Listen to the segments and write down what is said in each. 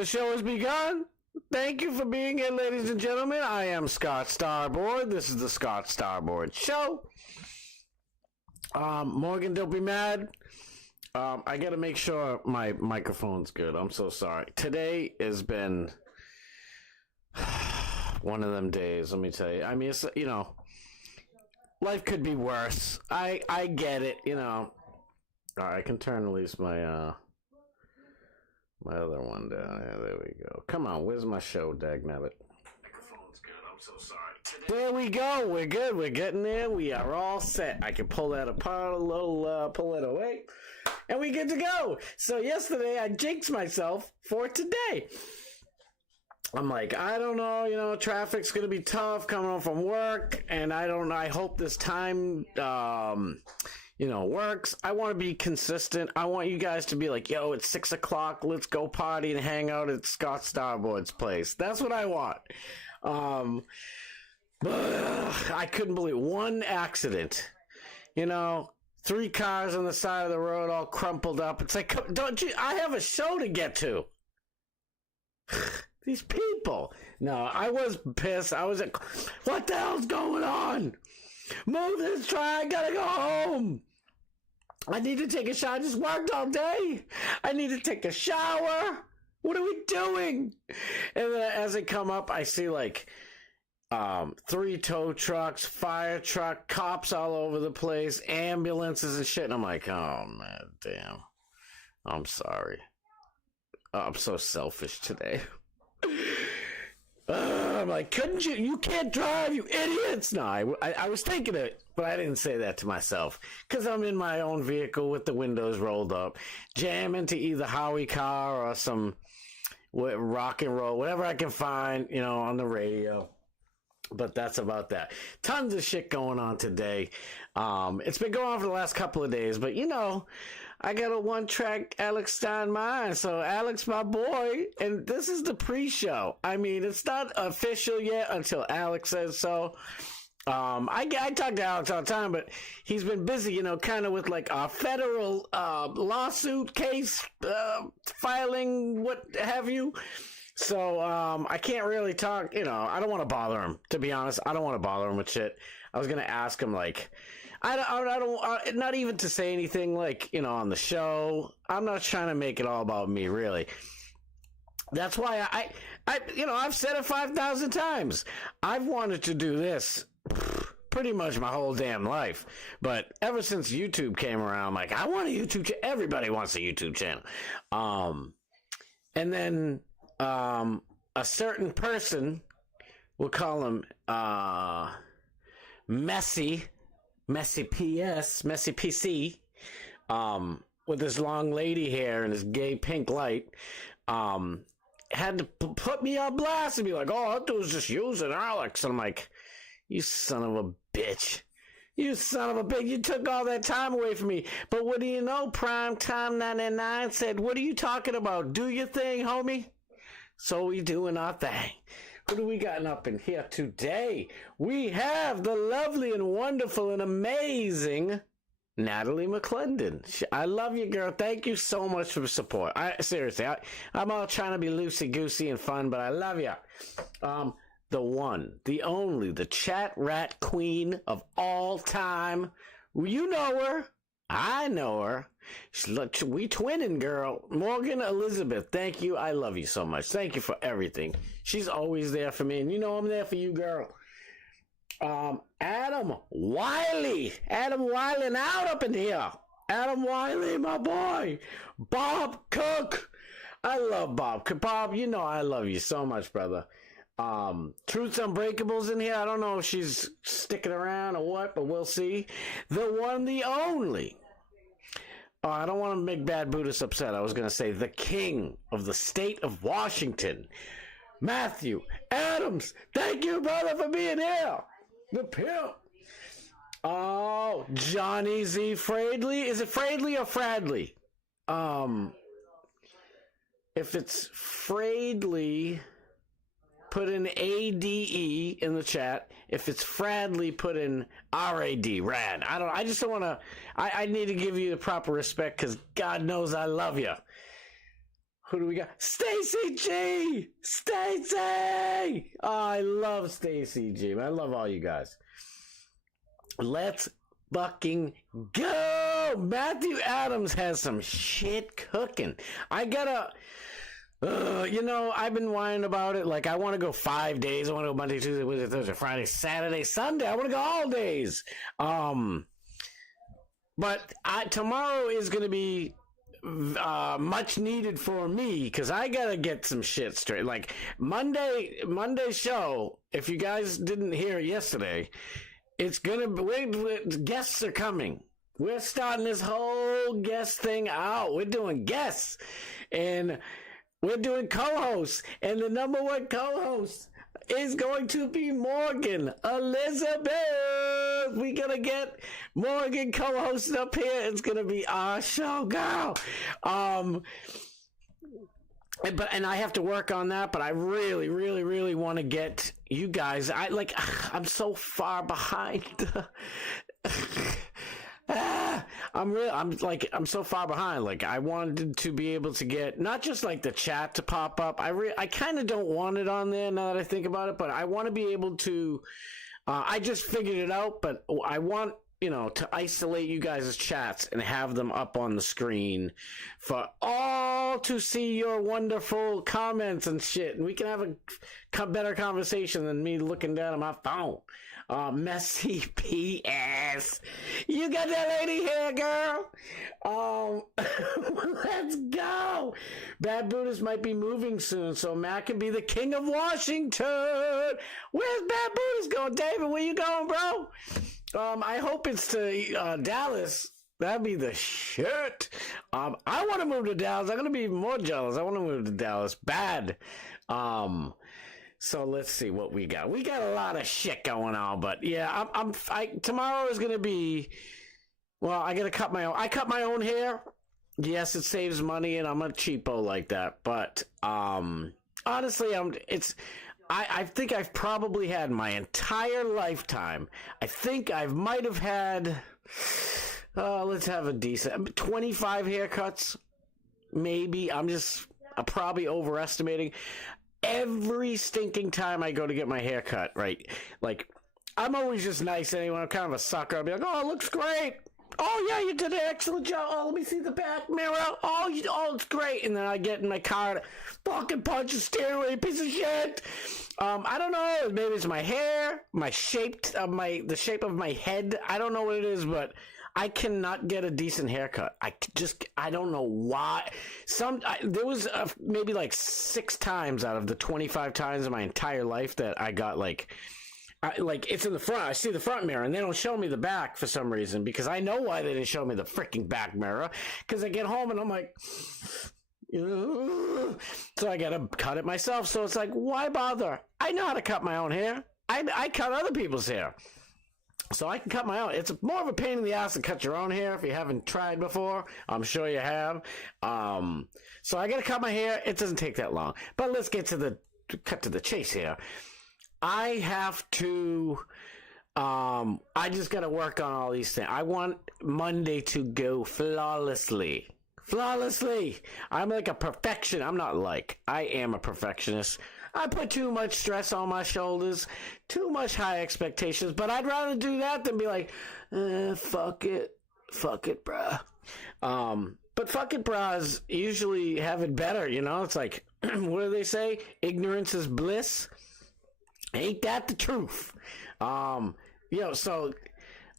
The show has begun. Thank you for being here, ladies and gentlemen. I am Scott Starboard. This is the Scott Starboard Show. Morgan, don't be mad. I gotta make sure my microphone's good. I'm so sorry. Today has been one of them days, let me tell you. I mean, it's, you know, life could be worse. I get it, you know. All right, I can turn at least my my other one down. Yeah, there we go. Come on, where's my show, dagnabbit? Microphone's good. I'm so sorry. There we go. We're good. We're getting there. We are all set. I can pull that apart a little, pull it away, and we good to go. So yesterday I jinxed myself for today. I'm like, I don't know, you know, traffic's going to be tough coming home from work, and I hope this time, you know, works. I want to be consistent. I want you guys to be like, yo, it's 6 o'clock. Let's go party and hang out at Scott Starboard's place. That's what I want. I couldn't believe one accident. You know, 3 cars on the side of the road all crumpled up. It's like, don't you, I have a show to get to. These people. No, I was pissed. I was like, what the hell's going on? Move this truck. I gotta go home. I need to take a shower. I just worked all day. I need to take a shower. What are we doing? And then as I come up, I see like 3 tow trucks, fire truck, cops all over the place, ambulances and shit. And I'm like, oh man, damn. I'm sorry. I'm so selfish today. I'm like, couldn't you? You can't drive, you idiots! No, I was thinking it, but I didn't say that to myself because I'm in my own vehicle with the windows rolled up, jamming to either Howie car or some rock and roll, whatever I can find, you know, on the radio. But that's about that. Tons of shit going on today. It's been going on for the last couple of days, but you know, I got a 1-track Alex Stein mind. So Alex, my boy, and this is the pre-show. I mean, it's not official yet until Alex says so. I talk to Alex all the time, but he's been busy, you know, kind of with like a federal lawsuit case filing, what have you. So I can't really talk, you know, I don't want to bother him, to be honest. I don't want to bother him with shit. I was going to ask him, like, I don't, not even to say anything, like, you know, on the show. I'm not trying to make it all about me, really. That's why I you know, I've said it 5,000 times. I've wanted to do this pretty much my whole damn life. But ever since YouTube came around, I'm like, I want a YouTube channel. Everybody wants a YouTube channel. And then a certain person, we'll call him Messy PC, with his long lady hair and his gay pink light, had to put me on blast and be like, all I do is just using Alex. And I'm like, you son of a bitch. You son of a bitch. You took all that time away from me. But what do you know? Prime Time 99 said, what are you talking about? Do your thing, homie. So we doing our thing. What do we got up in here today? We have the lovely and wonderful and amazing Natalie McClendon. I love you, girl. Thank you so much for the support. Seriously, I'm all trying to be loosey-goosey and fun, but I love you. The one, the only, the chat rat queen of all time. You know her. I know her. We twinning, girl. Morgan Elizabeth, thank you. I love you so much. Thank you for everything. She's always there for me, and you know I'm there for you, girl. Adam Wiley. Adam Wiley out up in here. Adam Wiley, my boy. Bob Cook. I love Bob. Bob, you know I love you so much, brother. Truth's Unbreakable's in here. I don't know if she's sticking around or what, but we'll see. The one, the only. Oh, I don't want to make Bad Buddhist upset. I was going to say the king of the state of Washington, Matthew Adams. Thank you, brother, for being here. The pimp. Oh, Johnny Z. Fradley. Is it Fradley or Fradley? If it's Fradley, put in ADE in the chat. If it's Fradley, put in RAD, rad. I just don't want to, I need to give you the proper respect because God knows I love you. Who do we got? Stacy G! Stacy! Oh, I love Stacy G. I love all you guys. Let's fucking go! Matthew Adams has some shit cooking. I gotta... I've been whining about it. Like, I want to go 5 days. I want to go Monday, Tuesday, Wednesday, Thursday, Friday, Saturday, Sunday. I want to go all days. But tomorrow is going to be much needed for me because I gotta get some shit straight. Like Monday show, if you guys didn't hear it yesterday, it's gonna be guests are coming. We're starting this whole guest thing out. We're doing guests and we're doing co-hosts, and the number one co-host is going to be Morgan Elizabeth. We're gonna get Morgan co-hosted up here. It's gonna be our show, girl. And I have to work on that, but I really, really, really want to get you guys. I'm so far behind. I'm so far behind. Like, I wanted to be able to get not just like the chat to pop up. I kind of don't want it on there now that I think about it, but I want to be able to. I just figured it out, but I want to isolate you guys' chats and have them up on the screen for all to see your wonderful comments and shit, and we can have a better conversation than me looking down at my phone. Messy PS. You got that lady here, girl. Let's go. Bad Buddhist might be moving soon, so Matt can be the king of Washington. Where's Bad Buddhist going? David, where you going, bro? I hope it's to Dallas. That'd be the shit. I want to move to Dallas. I'm going to be even more jealous. I want to move to Dallas. Bad. So let's see what we got. We got a lot of shit going on, but yeah, tomorrow is going to be, well, I got to cut my own. I cut my own hair. Yes, it saves money, and I'm a cheapo like that. But honestly, I think I've probably had my entire lifetime. I think I might have had, let's have a decent 25 haircuts, maybe. I'm probably overestimating. Every stinking time I go to get my hair cut, right? Like, I'm always just nice anyway. I'm kind of a sucker. I'll be like, oh, it looks great. Oh, yeah, you did an excellent job. Oh, let me see the back mirror. Oh, it's great. And then I get in my car and fucking punch the steering wheel, piece of shit. I don't know. Maybe it's my hair, the shape of my head. I don't know what it is, but I cannot get a decent haircut. I don't know why. There was maybe like 6 times out of the 25 times in my entire life that I got like it's in the front. I see the front mirror and they don't show me the back for some reason, because I know why they didn't show me the freaking back mirror, because I get home and I'm like, ugh. So I gotta cut it myself. So it's like, why bother? I know how to cut my own hair. I cut other people's hair. So I can cut my own. It's more of a pain in the ass to cut your own hair if you haven't tried before. I'm sure you have. So I got to cut my hair. It doesn't take that long. But let's get to cut to the chase here. I have to. I just got to work on all these things. I want Monday to go flawlessly. Flawlessly. I'm like a perfection. I am a perfectionist. I put too much stress on my shoulders, too much high expectations, but I'd rather do that than be like, fuck it, bruh. But fuck it, bras usually have it better, It's like, what do they say? Ignorance is bliss. Ain't that the truth? So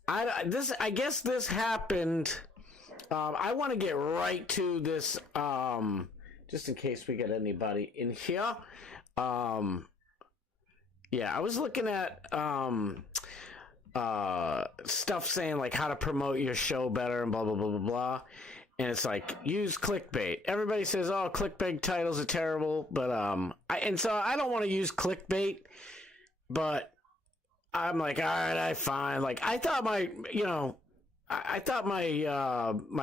I guess this happened. I want to get right to this, just in case we get anybody in here. I was looking at stuff saying like how to promote your show better and blah blah blah blah blah, and it's like, use clickbait. Everybody says, oh, clickbait titles are terrible, but so I don't want to use clickbait, but I'm like, all right, fine. Like, I thought my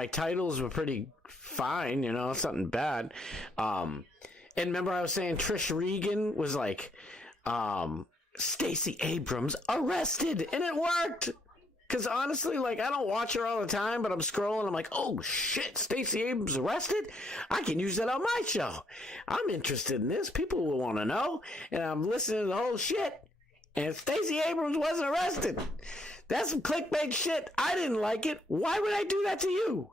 titles were pretty fine, it's nothing bad. And remember I was saying Trish Regan was like, Stacey Abrams arrested, and it worked. Because honestly, like, I don't watch her all the time, but I'm scrolling. I'm like, oh, shit, Stacey Abrams arrested? I can use that on my show. I'm interested in this. People will want to know. And I'm listening to the whole shit. And Stacey Abrams wasn't arrested. That's some clickbait shit. I didn't like it. Why would I do that to you?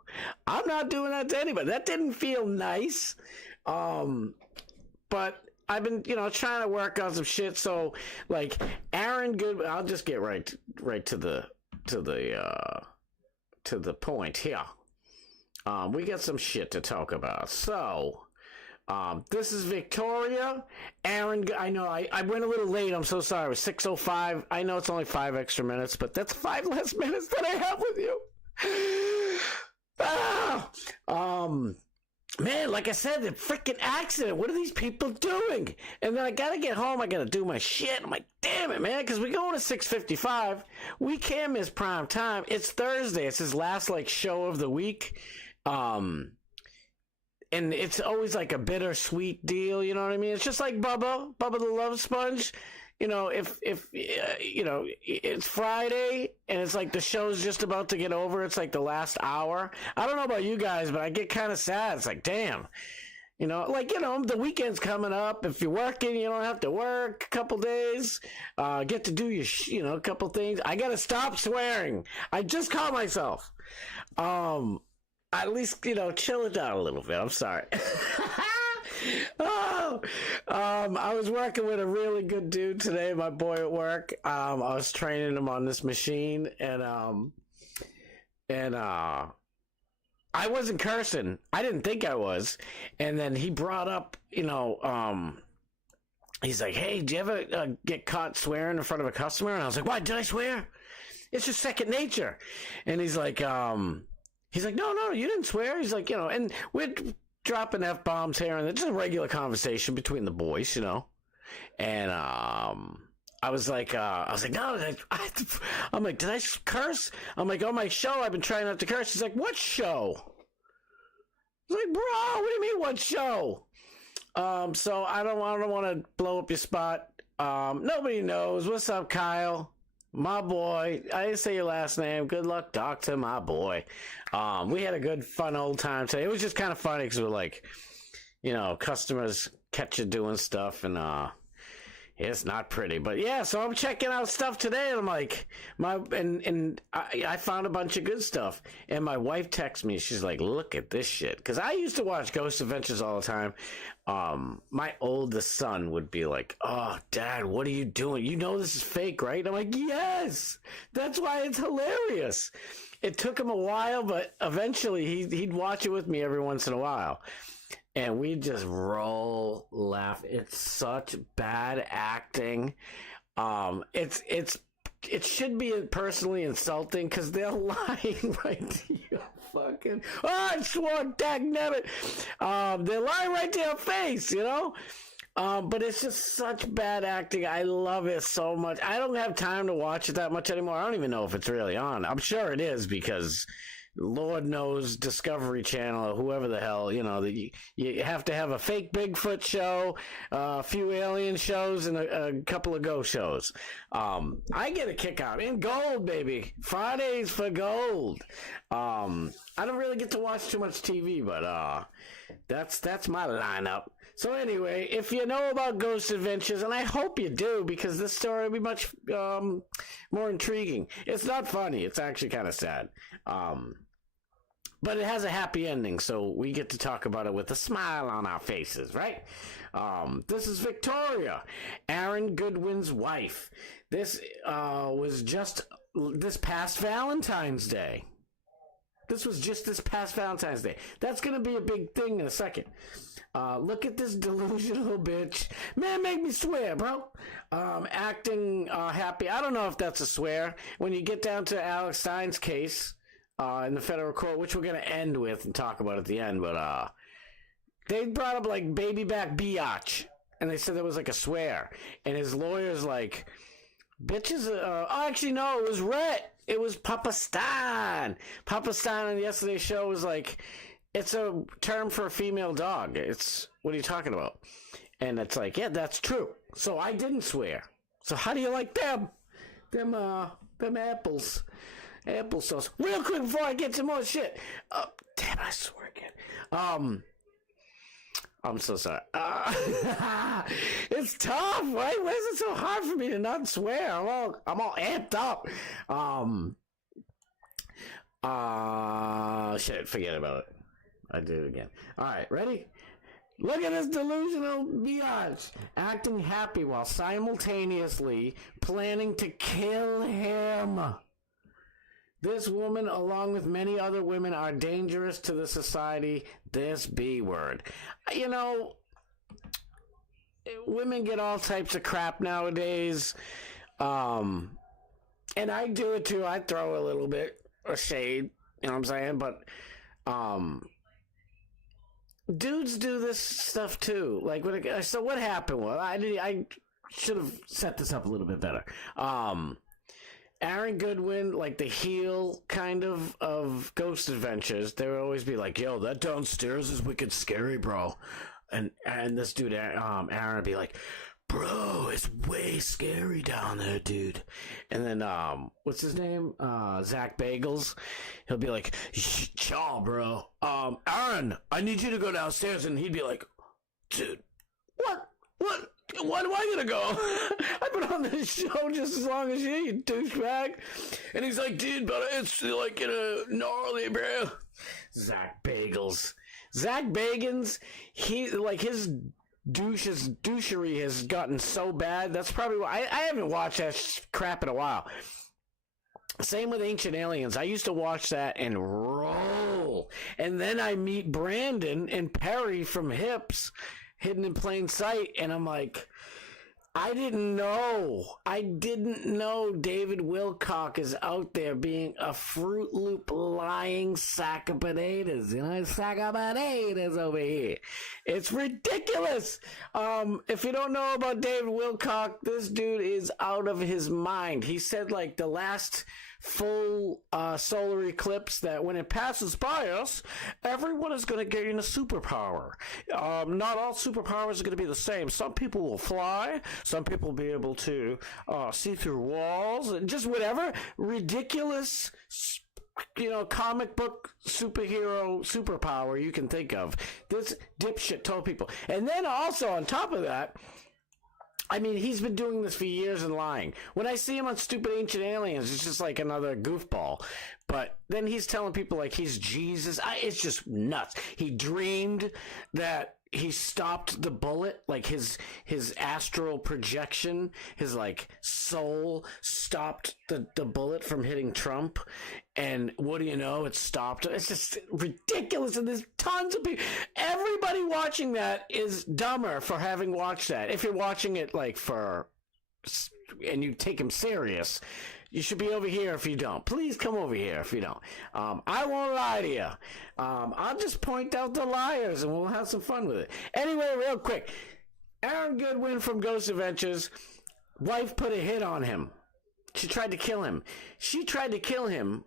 I'm not doing that to anybody. That didn't feel nice. But I've been, trying to work on some shit. So, like, Aaron Goodwin, I'll just get right to the point here. We got some shit to talk about. So, this is Victoria. Aaron, I know I went a little late. I'm so sorry. It was 6:05. I know it's only 5 extra minutes, but that's 5 less minutes that I have with you. Man, like I said, the freaking accident. What are these people doing? And then I gotta get home. I gotta do my shit. I'm like, damn it, man, because we're going to 6:55. We can't miss prime time. It's Thursday. It's his last show of the week. And it's always like a bittersweet deal. You know what I mean? It's just like Bubba the Love Sponge. If it's Friday and it's like the show's just about to get over, it's like the last hour. I don't know about you guys, but I get kind of sad. It's like, damn, the weekend's coming up. If you're working, you don't have to work a couple days. Get to do your, a couple things. I got to stop swearing. I just caught myself. At least, chill it down a little bit. I'm sorry. I was working with a really good dude today, my boy at work. I was training him on this machine, and I wasn't cursing. I didn't think I was. And then he brought up, he's like, hey, did you ever get caught swearing in front of a customer? And I was like, what, did I swear? It's just second nature. And he's like, no, you didn't swear. He's like, and we're dropping F-bombs here, and it's just a regular conversation between the boys, And I was like, no, I'm like, did I curse? I'm like, on my show, I've been trying not to curse. He's like, what show? I was like, bro, what do you mean, what show? So I don't want to blow up your spot. Nobody knows. What's up, Kyle? My boy. I didn't say your last name. Good luck, doctor, my boy. We had a good, fun old time today. It was just kind of funny because we're like, customers catch you doing stuff, and it's not pretty. But yeah, so I'm checking out stuff today, and I'm like, I found a bunch of good stuff. And my wife texts me. She's like, look at this shit. Because I used to watch Ghost Adventures all the time. My oldest son would be like, oh, Dad, what are you doing? You know this is fake, right? And I'm like, yes, that's why it's hilarious. It took him a while, but eventually he'd watch it with me every once in a while. And we just roll, laugh. It's such bad acting. It should be personally insulting because they're lying right to you. Fucking, I swore, dagnabbit. They're lying right to your face, But it's just such bad acting. I love it so much. I don't have time to watch it that much anymore. I don't even know if it's really on. I'm sure it is because Lord knows Discovery Channel or whoever the hell, you have to have a fake Bigfoot show, a few alien shows, and a couple of ghost shows. I get a kick out in gold, baby. Fridays for gold. I don't really get to watch too much TV, but that's my lineup. So anyway, if you know about Ghost Adventures, and I hope you do, because this story will be much more intriguing. It's not funny. It's actually kind of sad. But it has a happy ending, so we get to talk about it with a smile on our faces, right? This is Victoria, Aaron Goodwin's wife. This was just this past Valentine's Day. This was just this past Valentine's Day. That's going to be a big thing in a second. Look at this delusional bitch. Man, make me swear, bro. Acting happy. I don't know if that's a swear. When you get down to Alex Stein's case in the federal court, which we're going to end with and talk about at the end, but they brought up baby back biatch, and they said there was a swear. And his lawyer's like, bitches, actually, no, it was Rhett. It was Papa Stein. Papa Stein on yesterday's show was like, it's a term for a female dog. It's, what are you talking about? And it's like, yeah, that's true. So I didn't swear. So how do you like them? Them apples. Applesauce. Real quick before I get to more shit. Damn, I swear again. I'm so sorry. It's tough, right? Why is it so hard for me to not swear? I'm all amped up. Shit, forget about it. I did it again. All right, ready? Look at this delusional biatch acting happy while simultaneously planning to kill him. This woman, along with many other women, are dangerous to the society. This B word. You know, women get all types of crap nowadays. And I do it too. I throw a little bit of shade, you know what I'm saying? But, dudes do this stuff too. Like, so what happened? Well, I should have set this up a little bit better. Aaron Goodwin, like the heel kind of Ghost Adventures, they would always be like, yo, that downstairs is wicked scary, bro. And this dude, Aaron, would be like, bro, it's way scary down there, dude. And then, what's his name? Zach Bagels. He'll be like, chaw, bro. Aaron, I need you to go downstairs. And he'd be like, dude, what? Why do I gotta go? I've been on this show just as long as you douchebag. And he's like, dude, but it's like gnarly, bro. Zach Bagels. Zach Bagans, his douchery has gotten so bad. That's probably why I haven't watched that crap in a while. Same with Ancient Aliens. I used to watch that and roll. And then I meet Brandon and Perry from Hips, Hidden in Plain Sight, and I'm like, I didn't know David Wilcock is out there being a Fruit Loop lying sack of potatoes. You know, sack of potatoes over here. It's ridiculous. If you don't know about David Wilcock, this dude is out of his mind. He said, like, the last full solar eclipse that when it passes by us, everyone is going to gain a superpower. Not all superpowers are going to be the same. Some people will fly. Some people will be able to see through walls and just whatever ridiculous, comic book superhero superpower you can think of. This dipshit told people. And then also on top of that, I mean, he's been doing this for years and lying. When I see him on Stupid Ancient Aliens, it's just like another goofball. But then he's telling people like he's Jesus. It's just nuts. He dreamed that he stopped the bullet, like his astral projection, his like soul stopped the bullet from hitting Trump. And what do you know? It stopped. It's just ridiculous. And there's tons of people. Everybody watching that is dumber for having watched that. If you're watching it like and you take him serious, you should be over here if you don't. Please come over here if you don't. I won't lie to you. I'll just point out the liars and we'll have some fun with it. Anyway, real quick. Aaron Goodwin from Ghost Adventures, wife put a hit on him. She tried to kill him. She tried to kill him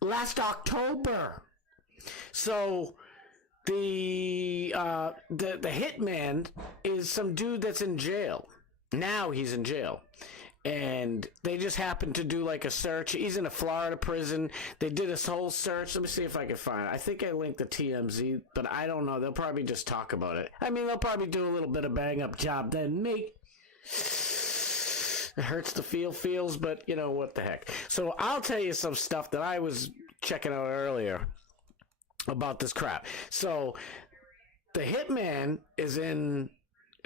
last October. So the hitman is some dude that's in jail. Now he's in jail. And they just happened to do like a search. He's in a Florida prison. They did this whole search. Let me see if I can find it. I think I linked the TMZ, but I don't know. They'll probably just talk about it. I mean, they'll probably do a little bit of bang up job than me. It hurts to feel feels, but you know what the heck. So I'll tell you some stuff that I was checking out earlier about this crap. So the hitman is in.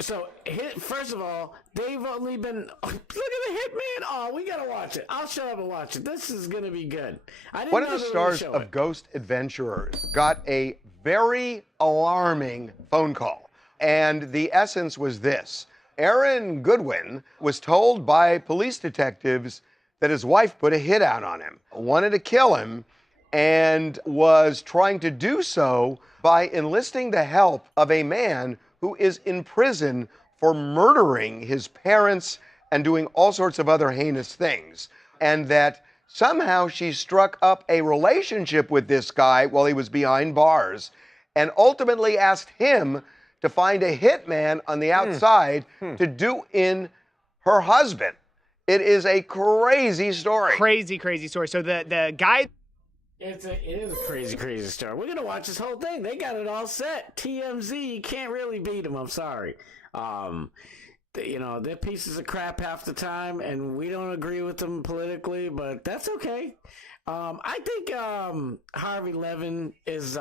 So first of all, they've only been. Look at the hitman. Oh, we gotta watch it. I'll shut up and watch it. This is gonna be good. One of the stars of Ghost Adventurers got a very alarming phone call, and the essence was this. Aaron Goodwin was told by police detectives that his wife put a hit out on him, wanted to kill him, and was trying to do so by enlisting the help of a man who is in prison for murdering his parents and doing all sorts of other heinous things. And that somehow she struck up a relationship with this guy while he was behind bars and ultimately asked him to find a hitman on the outside to do in her husband. It is a crazy story. Crazy story. So the guy... It is a crazy story. We're going to watch this whole thing. They got it all set. TMZ, you can't really beat them. I'm sorry. They're pieces of crap half the time, and we don't agree with them politically, but that's okay. I think Harvey Levin is,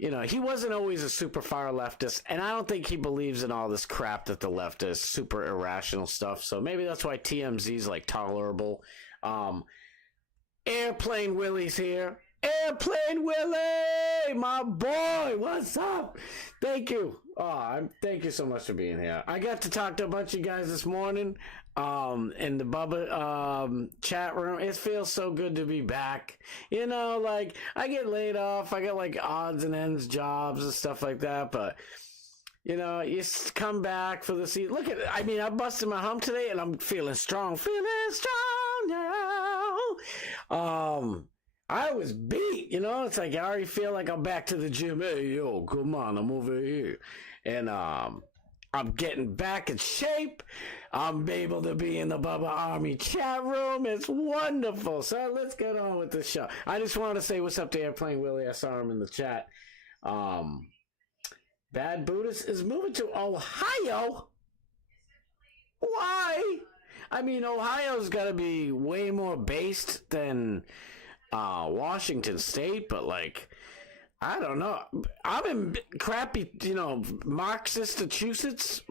he wasn't always a super far leftist, and I don't think he believes in all this crap that the left is, super irrational stuff. So maybe that's why TMZ's like tolerable. Airplane Willie's here. Airplane Willie, my boy, what's up? Thank you. Thank you so much for being here. I got to talk to a bunch of guys this morning in the Bubba chat room. It feels so good to be back. I get laid off. I got like odds and ends jobs and stuff like that, but you come back for the season. Look at it. I mean, I busted my hump today and I'm feeling strong now. I was beat, it's like I already feel like I'm back to the gym. Hey, yo, come on, I'm over here. And I'm getting back in shape. I'm able to be in the Bubba Army chat room. It's wonderful. So let's get on with the show. I just want to say what's up to Airplane Willie. I saw him in the chat. Bad Buddhist is moving to Ohio. Why? I mean, Ohio's got to be way more based than Washington State, but I don't know. I'm in crappy, Massachusetts.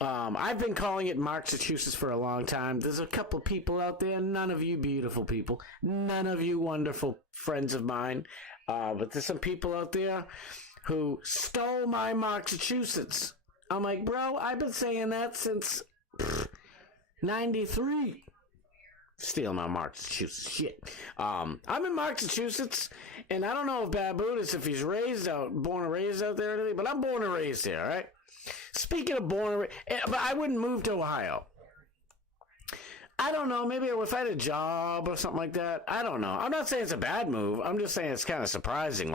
I've been calling it Massachusetts for a long time. There's a couple people out there, none of you beautiful people, none of you wonderful friends of mine, but there's some people out there who stole my Massachusetts. I'm like, bro, I've been saying that since 93. Stealing my Massachusetts shit. I'm in Massachusetts, and I don't know if Bad Buddhist, if he's born and raised out there or anything, but I'm born and raised here, all right? Speaking of born and raised, but I wouldn't move to Ohio. I don't know, maybe if I had a job or something like that. I don't know. I'm not saying it's a bad move. I'm just saying it's kind of surprising.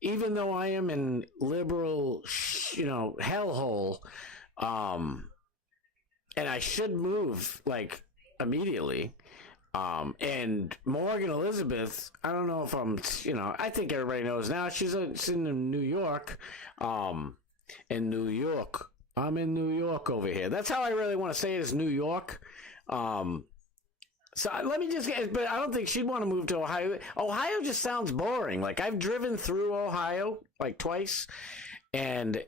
Even though I am in liberal, hellhole, and I should move, immediately. And Morgan Elizabeth, I don't know if I think everybody knows now. She's in New York. In New York. I'm in New York over here. That's how I really want to say it, is New York. So let me just get, but I don't think she'd want to move to Ohio. Ohio just sounds boring. I've driven through Ohio twice, and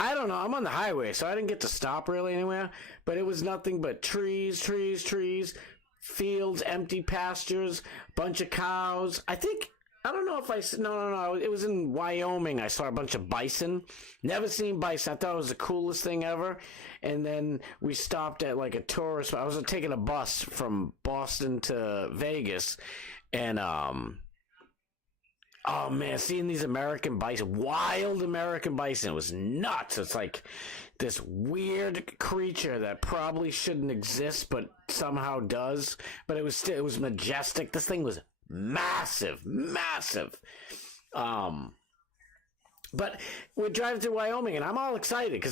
I don't know. I'm on the highway, so I didn't get to stop really anywhere, but it was nothing but trees, fields, empty pastures, bunch of cows. No. It was in Wyoming. I saw a bunch of bison. Never seen bison. I thought it was the coolest thing ever. And then we stopped at a tourist. I was taking a bus from Boston to Vegas, and oh man, seeing these American bison, wild American bison, was nuts. It's this weird creature that probably shouldn't exist, but somehow does. But it was majestic. This thing was massive. But we're driving through Wyoming, and I'm all excited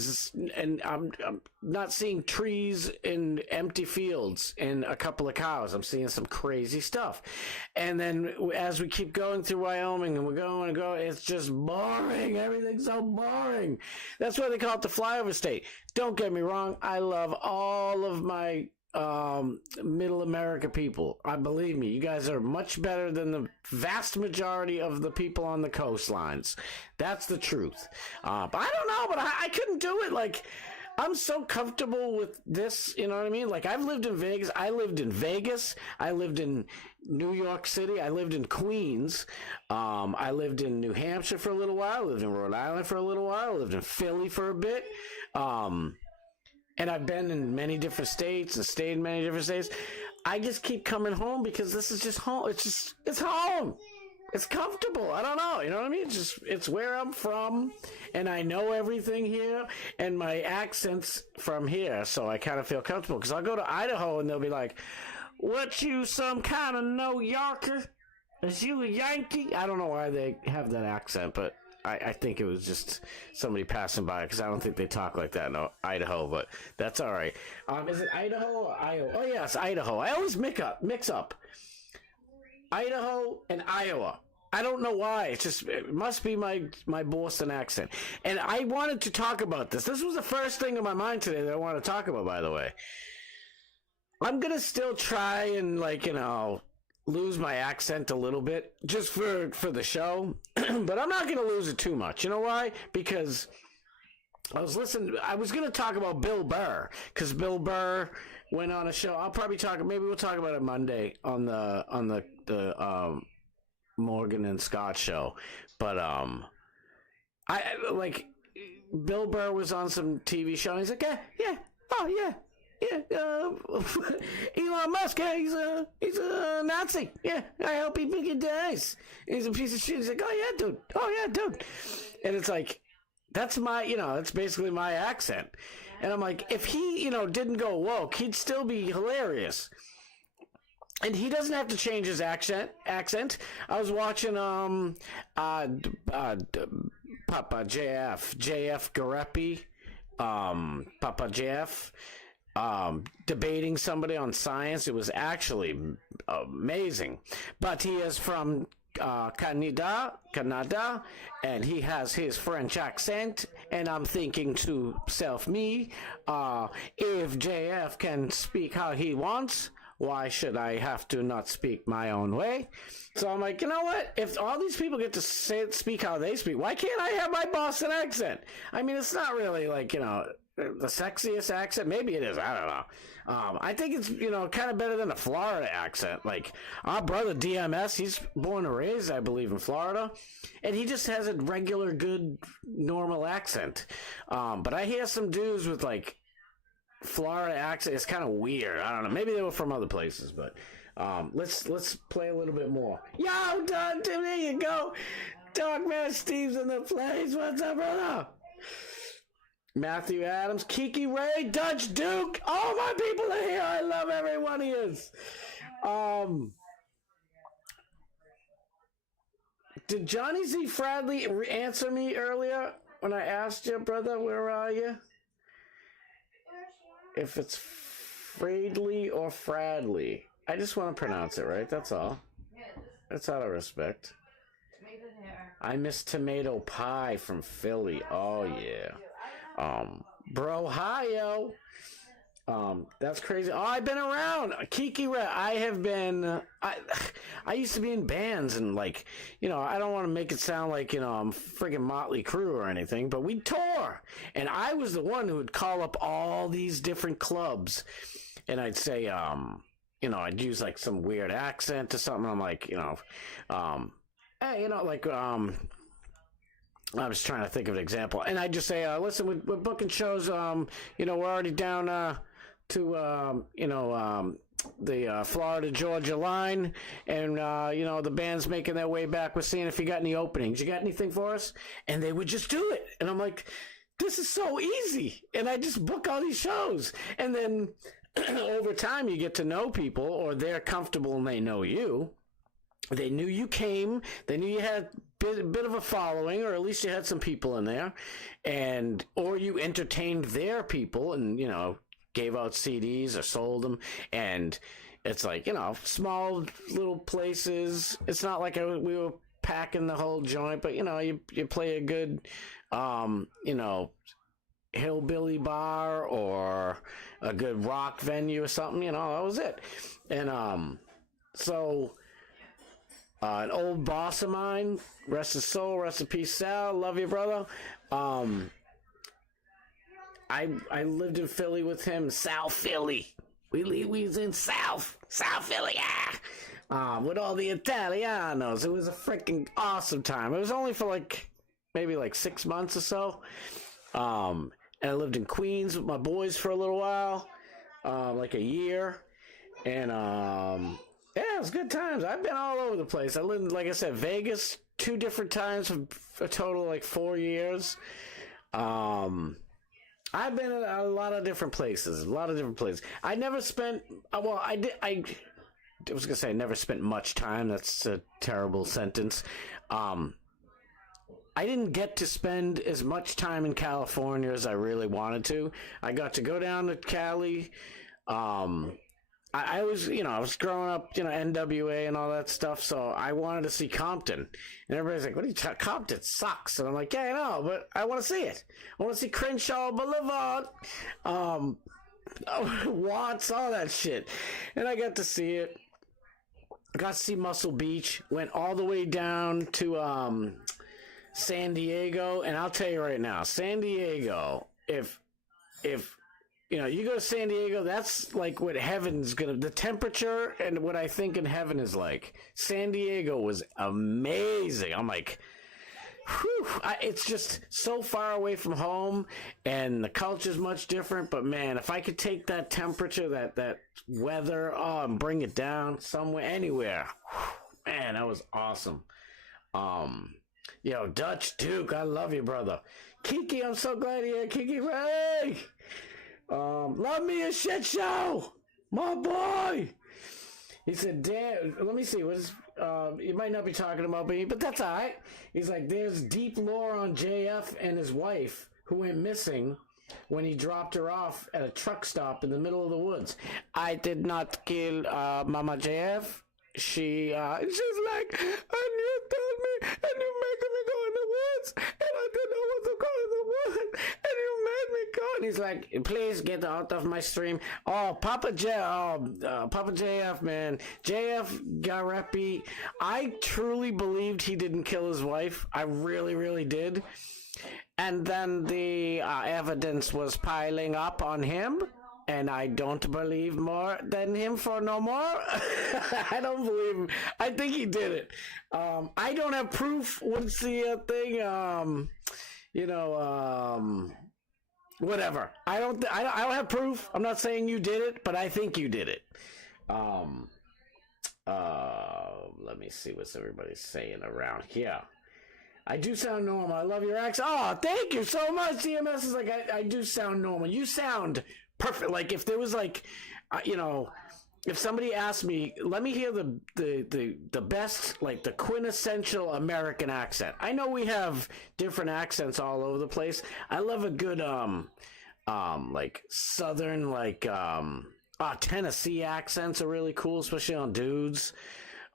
and I'm not seeing trees in empty fields and a couple of cows. I'm seeing some crazy stuff. And then as we keep going through Wyoming and we're going and going, it's just boring. Everything's so boring. That's why they call it the flyover state. Don't get me wrong. I love all of my middle America people. Believe me, you guys are much better than the vast majority of the people on the coastlines. That's the truth. But I don't know, but I couldn't do it. I'm so comfortable with this, you know what I mean? I've lived in Vegas. I lived in New York City. I lived in Queens. I lived in New Hampshire for a little while. I lived in Rhode Island for a little while. I lived in Philly for a bit. And I've been in many different states and stayed in many different states. I just keep coming home because this is just home. It's home. It's comfortable. I don't know. You know what I mean? It's where I'm from, and I know everything here, and my accent's from here, so I kind of feel comfortable. Because I'll go to Idaho, and they'll be like, what, you some kind of New Yorker? Is you a Yankee? I don't know why they have that accent, but I think it was just somebody passing by because I don't think they talk like that in Idaho, but that's all right. Is it Idaho or Iowa? Oh, yes, Idaho. I always mix up Idaho and Iowa. I don't know why. It must be my Boston accent. And I wanted to talk about this. This was the first thing in my mind today that I want to talk about, by the way. I'm going to still try and, lose my accent a little bit just for the show. But I'm not going to lose it too much. You know why? Because I was going to talk about Bill Burr. Because Bill Burr went on a show. Maybe we'll talk about it Monday on the Morgan and Scott show, but Bill Burr was on some TV show and he's like, Elon Musk, he's a Nazi, I hope he dies, he's a piece of shit. He's like, oh yeah dude, and it's like, that's my, it's basically my accent, and I'm like, if he didn't go woke, he'd still be hilarious. And he doesn't have to change his accent. I was watching Papa JF Garepi, Papa JF, debating somebody on science. It was actually amazing. But he is from Canada, and he has his French accent. And I'm thinking to self, if JF can speak how he wants, why should I have to not speak my own way? So I'm like, you know what? If all these people get to speak how they speak, why can't I have my Boston accent? I mean, it's not really the sexiest accent. Maybe it is. I don't know. I think it's, kind of better than a Florida accent. Like our brother DMS, he's born and raised, I believe, in Florida. And he just has a regular, good, normal accent. But I hear some dudes with Florida accent. It's kind of weird. I don't know. Maybe they were from other places, but let's play a little bit more. Yo, Don, there you go. Dogman Steve's in the place. What's up, brother? Matthew Adams, Kiki Ray, Dutch Duke. All my people are here. I love every one of you. Did Johnny Z. Fradley answer me earlier when I asked you, brother, where are you? If it's Fradley or Fradley. I just want to pronounce it right, that's all. That's out of respect. I miss tomato pie from Philly. Oh, yeah. Bro, hi, yo. That's crazy. Oh, I've been around. Kiki Red. I have been. I used to be in bands and I don't want to make it sound like I'm friggin' Motley Crue or anything, but we tore, and I was the one who would call up all these different clubs, and I'd say, I'd use some weird accent or something. I'm like, hey, I was trying to think of an example, and I'd just say, listen, we're booking shows. We're already down to the Florida Georgia line, and the band's making their way back. We're seeing if you got any openings. You got anything for us? And they would just do it, and I'm like, this is so easy. And I just book all these shows, and then over time you get to know people, or they're comfortable and they know you. They knew you came. They knew you had a bit of a following, or at least you had some people in there, or you entertained their people and gave out CDs or sold them. And it's small little places. It's not like we were packing the whole joint, but you play a good hillbilly bar or a good rock venue or something. That was it. And an old boss of mine, rest his soul, rest in peace, Sal. Love you, brother. I lived in Philly with him, South Philly. We was in South Philly, with all the Italianos. It was a freaking awesome time. It was only for maybe 6 months or so. And I lived in Queens with my boys for a little while, a year. And yeah, it was good times. I've been all over the place. I lived, like I said, Vegas 2 different times for a total 4 years. I've been in a lot of different places. I never spent. Well, I did. I was gonna say I never spent much time. That's a terrible sentence. I didn't get to spend as much time in California as I really wanted to. I got to go down to Cali. I was, I was growing up, NWA and all that stuff, so I wanted to see Compton. And everybody's like, what are you talking? Compton sucks. And I'm like, yeah, I know, but I want to see it. I want to see Crenshaw Boulevard, Watts, all that shit. And I got to see it. I got to see Muscle Beach. Went all the way down to San Diego. And I'll tell you right now, San Diego, if you go to San Diego, that's like what heaven's gonna, the temperature and what I think in heaven is like. San Diego was amazing. I'm like, whew, it's just so far away from home and the culture's much different. But man, if I could take that temperature, that weather, and bring it down somewhere, anywhere, man, that was awesome. Dutch Duke, I love you, brother. Kiki, I'm so glad you're here. Kiki Ray. Love me a shit show, my boy. He said, damn, let me see, what is, you might not be talking about me, but that's all right. He's like, there's deep lore on JF and his wife who went missing when he dropped her off at a truck stop in the middle of the woods. I did not kill Mama JF. She's like, and you told me, and you making me go in the woods, and I didn't know what to go in the woods, and you made me go. And he's like, please get out of my stream. Oh, Papa JF, man. JF Garepi, I truly believed he didn't kill his wife. I really, really did. And then the evidence was piling up on him. And I don't believe more than him for no more. I don't believe him. I think he did it. I don't have proof. What's the thing? Whatever. I don't have proof. I'm not saying you did it, but I think you did it. Let me see what's everybody saying around here. I do sound normal. I love your accent. Oh, thank you so much. CMS is like, I do sound normal. You sound perfect. Like if there was like, if somebody asked me, let me hear the best, like the quintessential American accent. I know we have different accents all over the place. I love a good, like Southern, like, Tennessee accents are really cool, especially on dudes.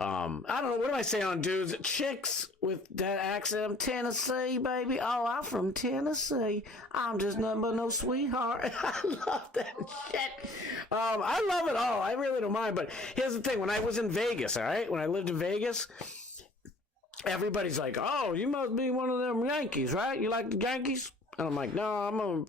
I don't know, what do I say on dudes? Chicks with that accent. I'm Tennessee, baby. Oh, I'm from Tennessee. I'm just nothing but no sweetheart. I love that shit. I love it all. I really don't mind. But here's the thing. When I was in Vegas, all right? When I lived in Vegas, everybody's like, oh, you must be one of them Yankees, right? You like the Yankees? And I'm like, no, I'm a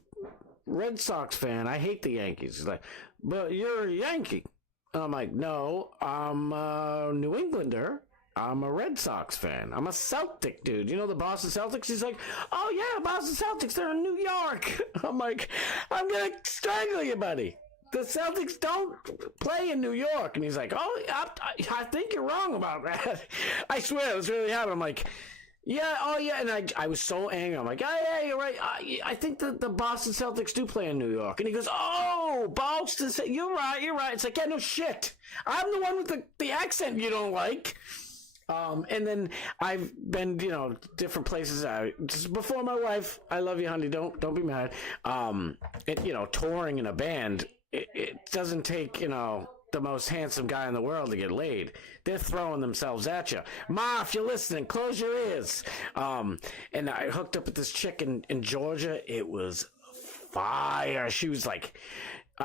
Red Sox fan. I hate the Yankees. He's like, but you're a Yankee. I'm like, no, I'm a New Englander. I'm a Red Sox fan. I'm a Celtic dude. You know the Boston Celtics? He's like, oh, yeah, Boston Celtics, they're in New York. I'm like, I'm going to strangle you, buddy. The Celtics don't play in New York. And he's like, oh, I think you're wrong about that. I swear, this really happened. I'm like, yeah, oh, yeah. And I was so angry. I'm like, oh, yeah, you're right. I think the Boston Celtics do play in New York. And he goes, oh, Boston, you're right. It's like, yeah, no shit. I'm the one with the accent you don't like. And then I've been, different places. Just before my wife, I love you, honey. Don't be mad. Touring in a band, it doesn't take, the most handsome guy in the world to get laid. They're throwing themselves at you. Ma, if you're listening, close your ears. And I hooked up with this chick in Georgia. It was fire. She was like,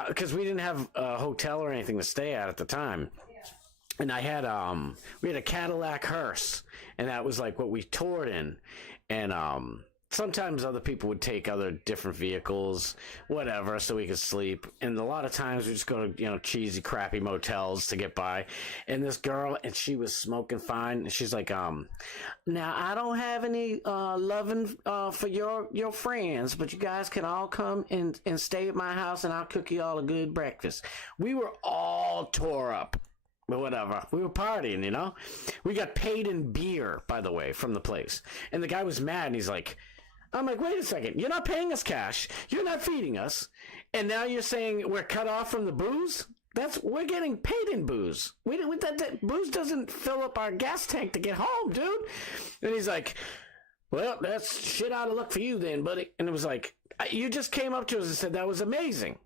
because we didn't have a hotel or anything to stay at the time. And I had, we had a Cadillac hearse, and that was like what we toured in. And, sometimes other people would take other different vehicles, whatever, so we could sleep. And a lot of times we just go to, cheesy, crappy motels to get by. And this girl, and she was smoking fine. And she's like, now I don't have any loving for your friends, but you guys can all come and stay at my house, and I'll cook you all a good breakfast. We were all tore up. But whatever. We were partying, We got paid in beer, by the way, from the place. And the guy was mad, and he's like, I'm like, wait a second. You're not paying us cash. You're not feeding us. And now you're saying we're cut off from the booze? We're getting paid in booze. That booze doesn't fill up our gas tank to get home, dude. And he's like, well, that's shit out of luck for you then, buddy. And it was like, you just came up to us and said that was amazing.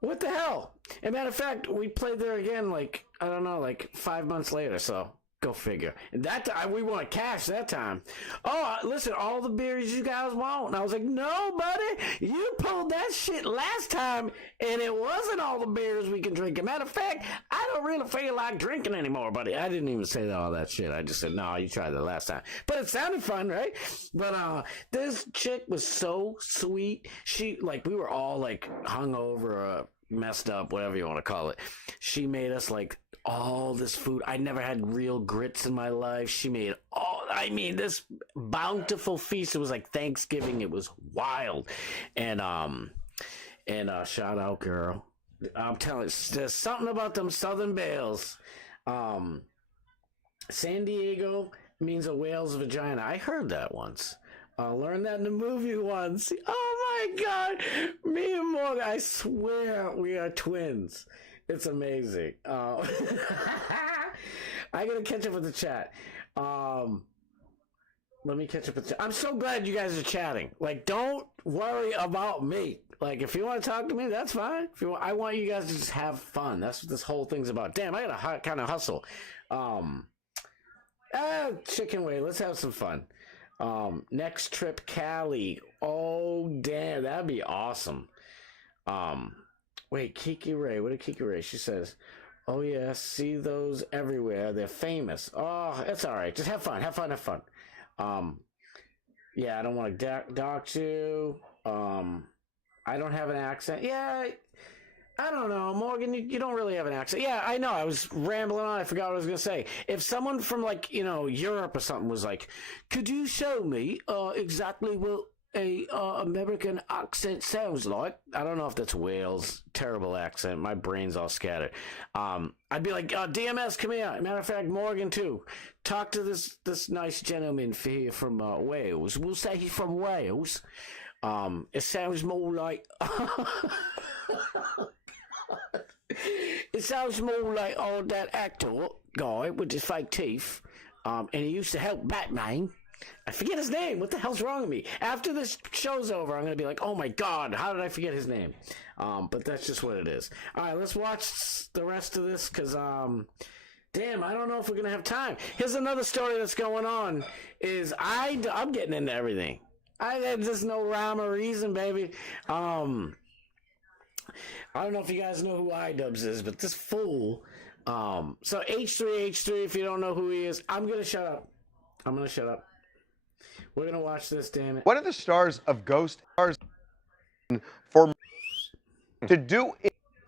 What the hell? As a matter of fact, we played there again, like, I don't know, like 5 months later, so go figure. And that time, we won cash that time. Oh, listen, all the beers you guys want. And I was like, no, buddy, you pulled that shit last time, and it wasn't all the beers we can drink. As a matter of fact, I don't really feel like drinking anymore, buddy. I didn't even say all that shit. I just said, no, you tried that last time. But it sounded fun, right? But this chick was so sweet. She, like, we were all, like, hungover, messed up, whatever you want to call it. She made us, like, all this food. I never had real grits in my life. She made this bountiful feast. It was like Thanksgiving. It was wild. And shout out, girl. I'm telling you, there's something about them Southern belles. San Diego means a whale's vagina. I heard that once. Learned that in the movie once. Oh my God. Me and Morgan, I swear we are twins. It's amazing. I gotta catch up with the chat. Let me catch up with the chat. I'm so glad you guys are chatting. Like, don't worry about me. Like, if you want to talk to me, that's fine. If you want, I want you guys to just have fun. That's what this whole thing's about. Damn, I gotta kind of hustle. Chicken way. Let's have some fun. Next trip, Cali. Oh, damn, that'd be awesome. Wait, Kiki Ray. What did Kiki Ray? She says, oh, yeah, see those everywhere. They're famous. Oh, it's all right. Just have fun. Have fun. Have fun. Yeah, I don't want to dox you. I don't have an accent. Yeah, I don't know. Morgan, you don't really have an accent. Yeah, I know. I was rambling on. I forgot what I was going to say. If someone from, like, Europe or something was like, could you show me exactly what a American accent sounds like? I don't know if that's Wales. Terrible accent. My brain's all scattered. I'd be like, DMS, come here. Matter of fact, Morgan too. Talk to this nice gentleman here from Wales. We'll say he's from Wales. It sounds more like it sounds more like that actor guy with his fake teeth. And he used to help Batman. I forget his name. What the hell's wrong with me? After this show's over, I'm going to be like, oh my God, how did I forget his name? But that's just what it is. All right, let's watch the rest of this because, damn, I don't know if we're going to have time. Here's another story that's going on is I'm getting into everything. There's just no rhyme or reason, baby. I don't know if you guys know who Idubbbz is, but this fool. So H3H3, if you don't know who he is, I'm going to shut up. We're going to watch this, damn it. One of the stars of Ghost stars for to do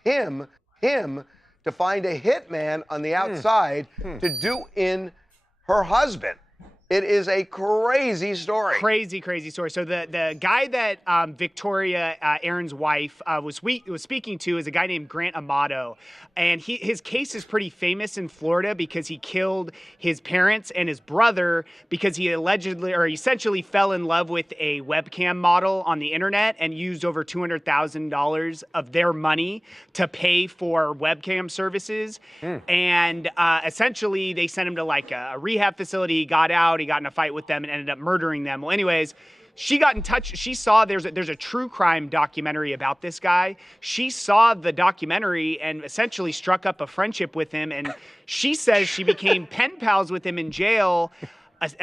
him to find a hitman on the outside to do in her husband. It is a crazy story. Crazy story. So the guy that Victoria, Aaron's wife, was speaking to is a guy named Grant Amato. And his case is pretty famous in Florida because he killed his parents and his brother because he essentially fell in love with a webcam model on the internet and used over $200,000 of their money to pay for webcam services. And essentially they sent him to like a rehab facility. He got out. He got in a fight with them and ended up murdering them. Well, anyways, she got in touch. She saw there's a true crime documentary about this guy. She saw the documentary and essentially struck up a friendship with him. And she says she became pen pals with him in jail.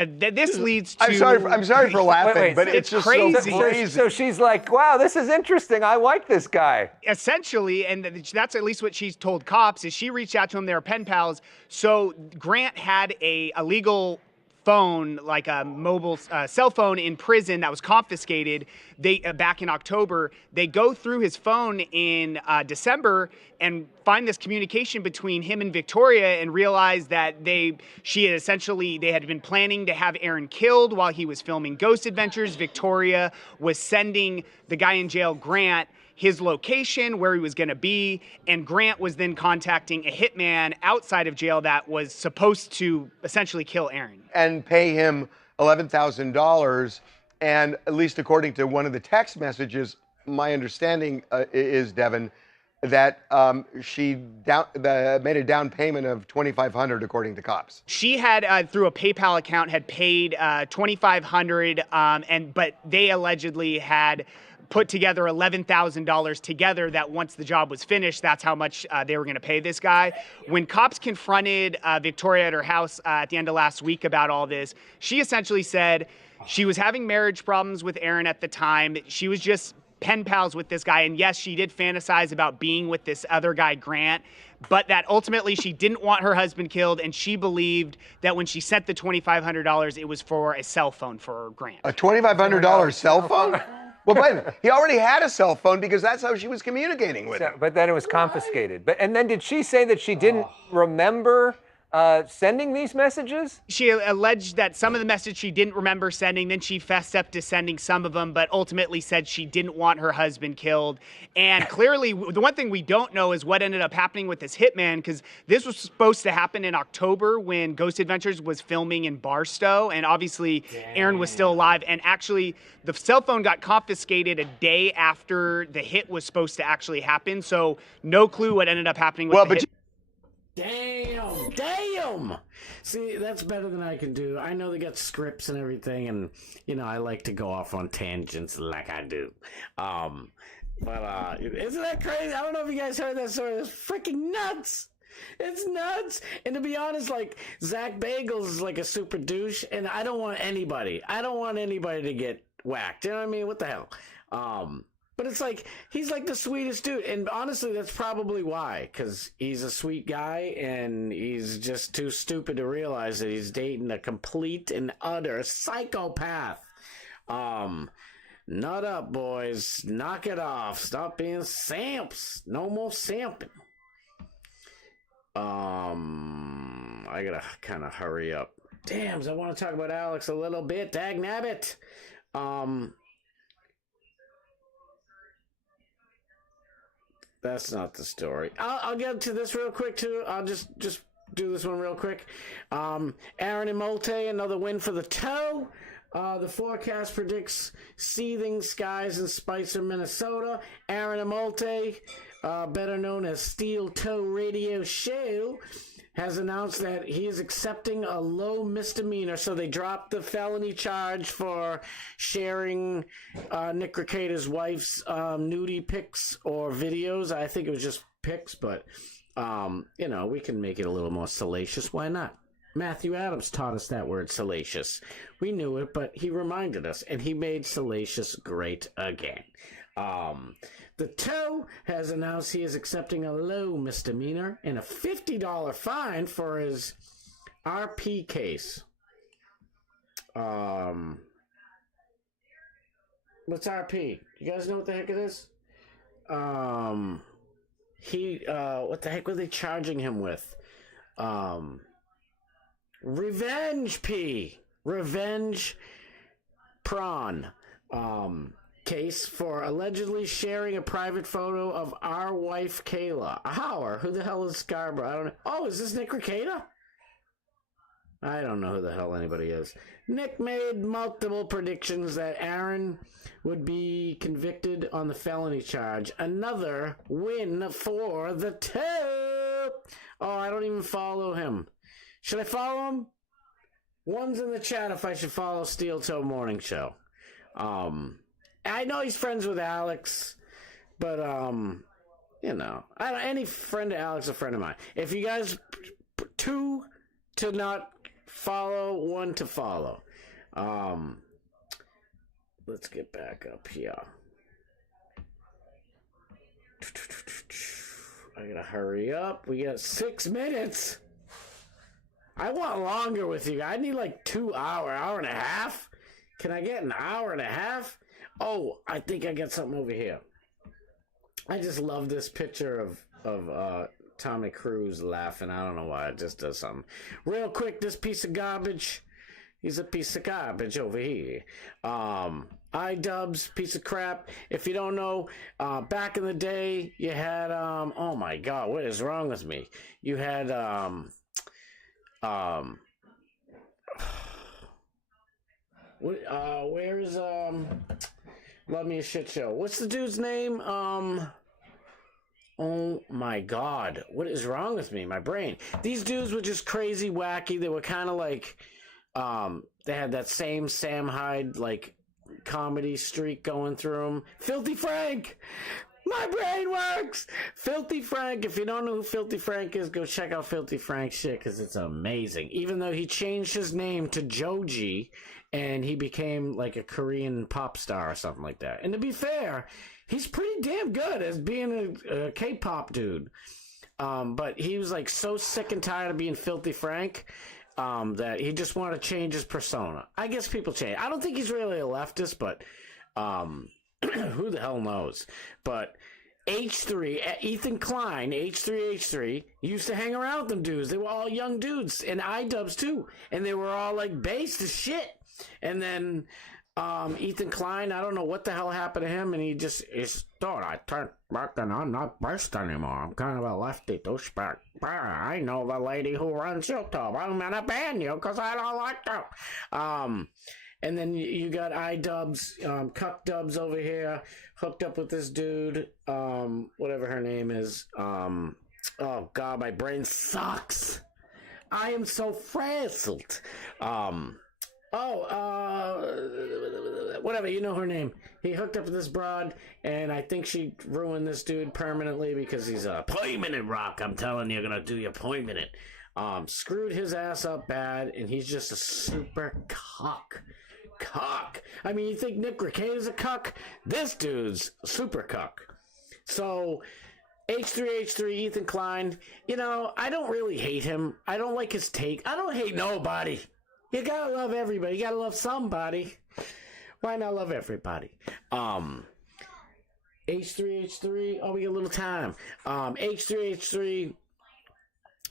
This leads to... I'm sorry for laughing, but it's just crazy. So crazy. So she's like, wow, this is interesting. I like this guy. Essentially, and that's at least what she's told cops, is she reached out to him. They were pen pals. So Grant had a legal phone, like a mobile cell phone in prison that was confiscated. They back in October, they go through his phone in December and find this communication between him and Victoria and realize that they had been planning to have Aaron killed while he was filming Ghost Adventures. Victoria was sending the guy in jail, Grant, his location, where he was going to be, and Grant was then contacting a hitman outside of jail that was supposed to essentially kill Aaron. And pay him $11,000, and at least according to one of the text messages, my understanding is, Devin, that she made a down payment of $2,500, according to cops. She had, through a PayPal account, had paid $2,500, but they allegedly had put together $11,000 together that once the job was finished, that's how much they were going to pay this guy. When cops confronted Victoria at her house at the end of last week about all this, she essentially said she was having marriage problems with Aaron at the time. She was just pen pals with this guy. And yes, she did fantasize about being with this other guy, Grant, but that ultimately she didn't want her husband killed. And she believed that when she sent the $2,500, it was for a cell phone for Grant. A $2,500 cell phone? Well, wait a minute. He already had a cell phone because that's how she was communicating with him. But then it was confiscated. And then did she say that she didn't remember sending these messages? She alleged that some of the messages she didn't remember sending, then she fessed up to sending some of them, but ultimately said she didn't want her husband killed. And clearly, the one thing we don't know is what ended up happening with this hitman, because this was supposed to happen in October when Ghost Adventures was filming in Barstow, and obviously Aaron was still alive. And actually, the cell phone got confiscated a day after the hit was supposed to actually happen, so no clue what ended up happening with the hit. Damn! See, that's better than I can do. I know they got scripts and everything, and, you know, I like to go off on tangents like I do. But isn't that crazy? I don't know if you guys heard that story. It's freaking nuts! It's nuts! And to be honest, like, Zach Bagels is like a super douche, and I don't want anybody to get whacked. You know what I mean? What the hell? But it's like, he's like the sweetest dude. And honestly, that's probably why. Because he's a sweet guy, and he's just too stupid to realize that he's dating a complete and utter psychopath. Nut up, boys. Knock it off. Stop being samps. No more samping. I gotta kind of hurry up. Damn, I want to talk about Alex a little bit. Dagnabbit. That's not the story. I'll get to this real quick, too. I'll just do this one real quick. Aaron and Molte, another win for the toe. The forecast predicts seething skies in Spicer, Minnesota. Aaron and Molte, better known as Steel Toe Radio Show, has announced that he is accepting a low misdemeanor. So they dropped the felony charge for sharing Nick Recada's wife's nudie pics or videos. I think it was just pics, but, you know, we can make it a little more salacious. Why not? Matthew Adams taught us that word, salacious. We knew it, but he reminded us, and he made salacious great again. The toe has announced he is accepting a low misdemeanor and a $50 fine for his RP case. What's RP? You guys know what the heck it is? What the heck were they charging him with? Revenge P. Revenge Prawn. Case for allegedly sharing a private photo of our wife Kayla. Or who the hell is Scarborough? I don't know. Oh, is this Nick Recader? I don't know who the hell anybody is. Nick made multiple predictions that Aaron would be convicted on the felony charge. Another win for the toe. Oh, I don't even follow him. Should I follow him? One's in the chat if I should follow Steel Toe Morning Show. I know he's friends with Alex, but, you know, any friend of Alex is a friend of mine. If you guys, 2 to not follow, 1 to follow. Let's get back up here. I gotta hurry up. We got 6 minutes. I want longer with you. I need like 2 hour and a half. Can I get an hour and a half? Oh, I think I got something over here. I just love this picture of Tommy Cruise laughing. I don't know why. It just does something. Real quick, this piece of garbage. He's a piece of garbage over here. Idubbbz, piece of crap. If you don't know, back in the day, you had, oh my God, what is wrong with me? You had, where's, Love Me a Shit Show. What's the dude's name? Oh my God. What is wrong with me? My brain. These dudes were just crazy, wacky. They were kind of like, they had that same Sam Hyde, like, comedy streak going through them. Filthy Frank! My brain works! Filthy Frank. If you don't know who Filthy Frank is, go check out Filthy Frank's shit, because it's amazing. Even though he changed his name to Joji, and he became like a Korean pop star or something like that. And to be fair, he's pretty damn good as being a K-pop dude. But he was like so sick and tired of being Filthy Frank that he just wanted to change his persona. I guess people change. I don't think he's really a leftist, but who the hell knows? But H3, Ethan Klein, H3H3, used to hang around with them dudes. They were all young dudes, and Idubbbz too. And they were all like based as shit. And then Ethan Klein, I don't know what the hell happened to him, and he thought, I turned back and I'm not based anymore. I'm kind of a lefty douchebag. I know the lady who runs YouTube. I'm gonna ban you because I don't like you. And then you got Idubbbz, Cuck Dubs over here, hooked up with this dude, whatever her name is. Oh God, my brain sucks. I am so frazzled. Whatever, you know her name. He hooked up with this broad, and I think she ruined this dude permanently because he's a permanent rock. I'm telling you, gonna do your permanent. Screwed his ass up bad, and he's just a super cuck. I mean, you think Nick Ricade is a cuck? This dude's a super cuck. So, H3H3, Ethan Klein, you know, I don't really hate him. I don't like his take. I don't hate nobody. You gotta love everybody. You gotta love somebody. Why not love everybody? H3H3, oh, we got a little time. H3H3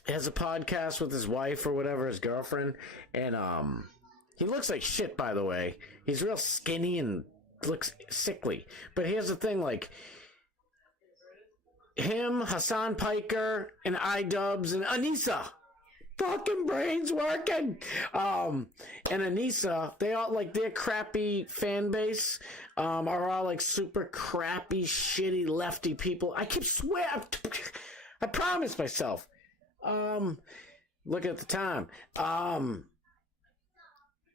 has a podcast with his wife or whatever, his girlfriend, and he looks like shit, by the way. He's real skinny and looks sickly. But here's the thing, like, him, Hassan Piker, and Idubbbz, and Anissa. Fucking brains working. And Anissa, they all, like, their crappy fan base are all, like, super crappy, shitty, lefty people. I keep swearing. I promised myself. Look at the time.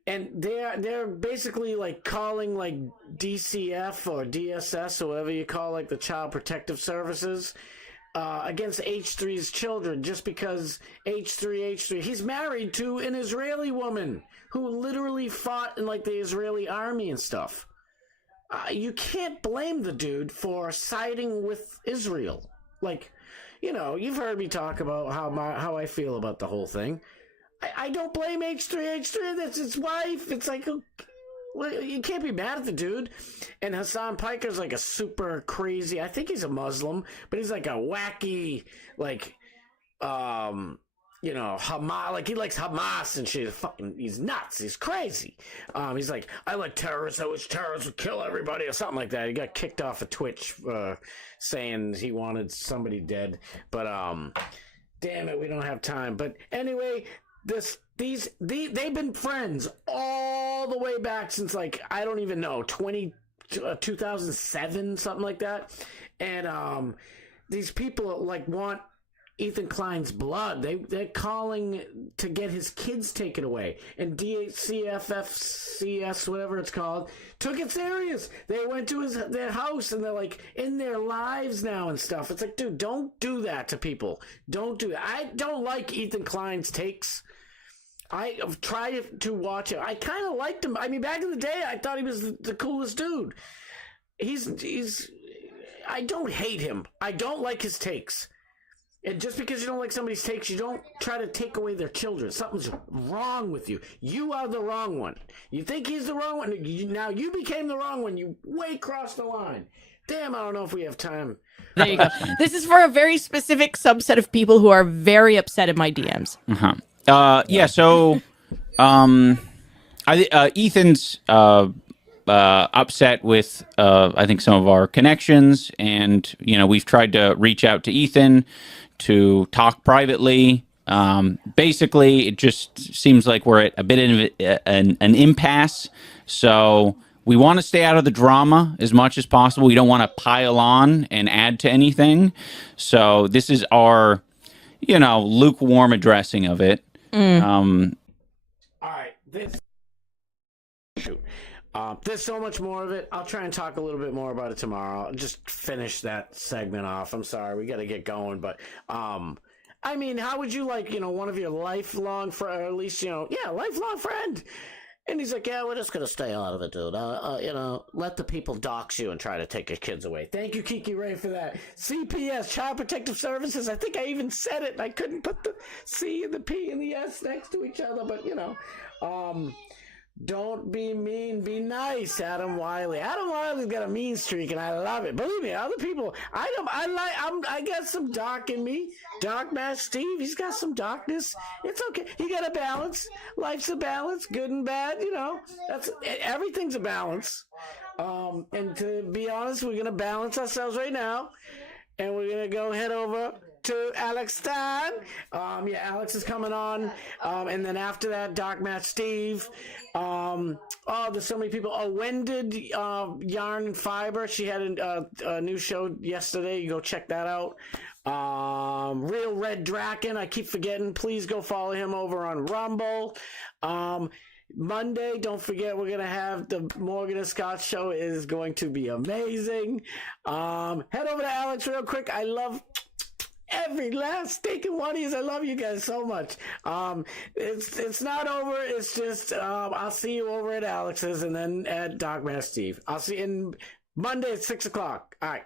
And they're basically like calling like DCF or DSS or whatever you call like the Child Protective Services against H3's children just because H3, he's married to an Israeli woman who literally fought in like the Israeli army and stuff. You can't blame the dude for siding with Israel. Like, you know, you've heard me talk about how I feel about the whole thing. I don't blame H3H3. That's his wife. It's like, well, you can't be mad at the dude. And Hassan Piker's like a super crazy, I think he's a Muslim, but he's like a wacky, like, you know, Hamas, like he likes Hamas and shit. He's nuts. He's crazy. He's like, I like terrorists. I wish terrorists would kill everybody or something like that. He got kicked off of Twitch saying he wanted somebody dead. But, damn it, we don't have time. But anyway, they've been friends all the way back since like I don't even know 2007, something like that. And these people like want Ethan Klein's blood. They're calling to get his kids taken away. And DHCFFCS, whatever it's called, took it serious. They went to their house and they're like in their lives now and stuff. It's like, dude, don't do that to people. Don't do that. I don't like Ethan Klein's takes. I have tried to watch it. I kind of liked him. I mean, back in the day, I thought he was the coolest dude. I don't hate him. I don't like his takes. And just because you don't like somebody's takes, you don't try to take away their children. Something's wrong with you. You are the wrong one. You think he's the wrong one. Now you became the wrong one. You way crossed the line. Damn, I don't know if we have time. There you go. This is for a very specific subset of people who are very upset in my DMs. Uh-huh. Yeah, so Ethan's upset with, I think, some of our connections, and, you know, we've tried to reach out to Ethan to talk privately. Basically, it just seems like we're at a bit of an impasse, so we want to stay out of the drama as much as possible. We don't want to pile on and add to anything. So this is our, lukewarm addressing of it. All right, there's so much more of it. I'll try and talk a little bit more about it tomorrow. I'll just finish that segment off. I'm sorry, we got to get going, but I mean, how would you like, one of your lifelong friend, or at least, lifelong friend? And he's like, yeah, we're just going to stay out of it, dude. Let the people dox you and try to take your kids away. Thank you, Kiki Ray, for that. CPS, Child Protective Services. I think I even said it. I couldn't put the C and the P and the S next to each other, but, don't be mean, be nice, Adam Wiley. Adam Wiley's got a mean streak, and I love it. Believe me, other people, I got some dark in me. Dark Match Steve, he's got some darkness. It's okay. He got a balance. Life's a balance, good and bad. Everything's a balance. And to be honest, we're gonna balance ourselves right now, and we're gonna go head over to Alex Stein. Alex is coming on. And then after that, Dark Match Steve. There's so many people. Wended Yarn and Fiber. She had a new show yesterday. You go check that out. Real Red Draken. I keep forgetting. Please go follow him over on Rumble. Monday, don't forget, we're going to have the Morgan and Scott show. It is going to be amazing. Head over to Alex real quick. I love every last stinking one of you. I love you guys so much. It's not over. It's just I'll see you over at Alex's and then at Dogman Steve. I'll see you in Monday at 6 o'clock. All right.